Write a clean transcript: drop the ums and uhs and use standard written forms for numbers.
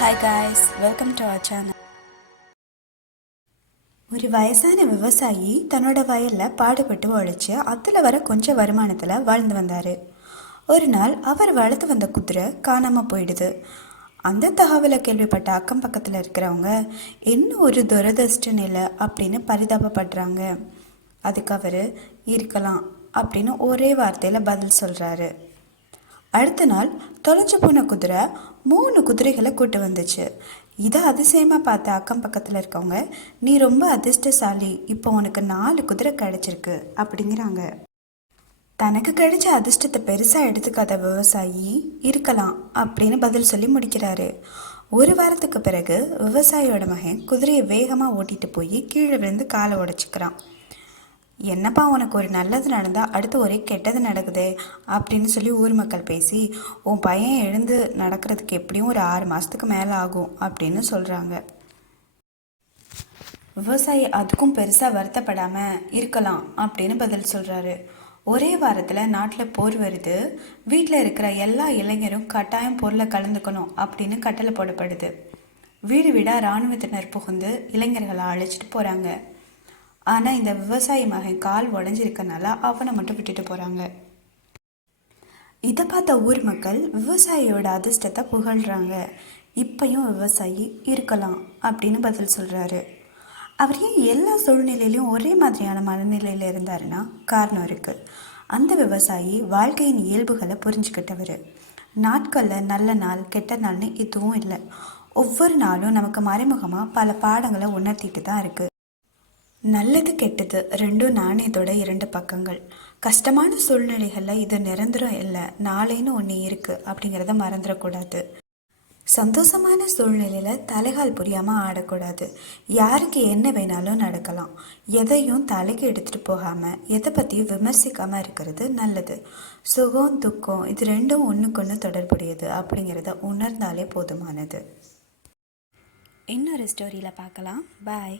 Hi guys, welcome to our channel. ஒரு வயசான விவசாயி தன்னோட வயலில் பாடுபட்டு உழைச்சி அதில் வர கொஞ்சம் வருமானத்தில் வாழ்ந்து வந்தார். ஒரு நாள் அவர் வளர்த்து வந்த குதிரை காணாமல் போயிடுது. அந்த தகவலை கேள்விப்பட்ட அக்கம் பக்கத்தில் இருக்கிறவங்க என்ன ஒரு துரதிர்ஷ்ட நிலை அப்படின்னு பரிதாபப்படுறாங்க. அதுக்கு அவர் இருக்கலாம் அப்படின்னு ஒரே வார்த்தையில் பதில் சொல்கிறாரு. அடுத்த நாள் தொலைஞ்சு போன குதிரை 3 குதிரைகளை கூட்டு வந்துச்சு. இதை அதிசயமாக பார்த்த அக்கம் பக்கத்தில் இருக்கவங்க, நீ ரொம்ப அதிர்ஷ்டசாலி, இப்போ உனக்கு 4 குதிரை கிடைச்சிருக்கு அப்படிங்கிறாங்க. தனக்கு கிடைச்ச அதிர்ஷ்டத்தை பெருசாக எடுத்துக்காத விவசாயி இருக்கலாம் அப்படின்னு பதில் சொல்லி முடிக்கிறாரு. ஒரு வாரத்துக்கு பிறகு விவசாயியோட மகன் குதிரையை வேகமாக ஓட்டிட்டு போய் கீழே விழுந்து காலை உடைச்சிக்கிறான். என்னப்பா உனக்கு ஒரு நல்லது நடந்தால் அடுத்து ஒரே கெட்டது நடக்குதே அப்படின்னு சொல்லி ஊர் மக்கள் பேசி, உன் பையன் எழுந்து நடக்கிறதுக்கு எப்படியும் ஒரு 6 மாதத்துக்கு மேலே ஆகும் அப்படின்னு சொல்கிறாங்க. விவசாயி அதுக்கும் பெருசாக வருத்தப்படாமல் இருக்கலாம் அப்படின்னு பதில் சொல்கிறாரு. ஒரே வாரத்தில் நாட்டில் போர் வருது. வீட்டில் இருக்கிற எல்லா இளைஞரும் கட்டாயம் போரில் கலந்துக்கணும் அப்படின்னு கட்டளை போடப்படுது. வீடு வீடாக இராணுவத்தினர் புகுந்து இளைஞர்களை அழைச்சிட்டு போகிறாங்க. ஆனால் இந்த விவசாயி மகன் கால் உடஞ்சிருக்கனால அவனை மட்டும் விட்டுட்டு போகிறாங்க. இதை பார்த்த ஊர் மக்கள் விவசாயியோட அதிர்ஷ்டத்தை புகழ்கிறாங்க. இப்பையும் விவசாயி இருக்கலாம் அப்படின்னு பதில் சொல்கிறாரு. அவர் ஏன் எல்லா சூழ்நிலையிலையும் ஒரே மாதிரியான மனநிலையில் இருந்தாருன்னா காரணம் இருக்குது. அந்த விவசாயி வாழ்க்கையின் இயல்புகளை புரிஞ்சுக்கிட்டவர். நாட்களில் நல்ல நாள் கெட்ட நாள்னு எதுவும் இல்லை. ஒவ்வொரு நாளும் நமக்கு மறைமுகமாக பல பாடங்களை உணர்த்திட்டு தான் இருக்குது. நல்லது கெட்டது ரெண்டும் நாணயத்தோட 2 பக்கங்கள். கஷ்டமான சூழ்நிலைகளில் இது நிரந்தரம் இல்லை, நாளைன்னு ஒன்று இருக்குது அப்படிங்கிறத மறந்துடக்கூடாது. சந்தோஷமான சூழ்நிலையில் தலைகால் புரியாமல் ஆடக்கூடாது. யாருக்கு என்ன வேணாலும் நடக்கலாம். எதையும் தலைக்கு எடுத்துகிட்டு போகாமல் எதை பற்றியும் விமர்சிக்காமல் இருக்கிறது நல்லது. சுகம் துக்கம் இது ரெண்டும் ஒன்றுக்கொன்று தொடர்புடையது அப்படிங்கிறத உணர்ந்தாலே போதுமானது. இன்னொரு ஸ்டோரியில் பார்க்கலாம். பாய்.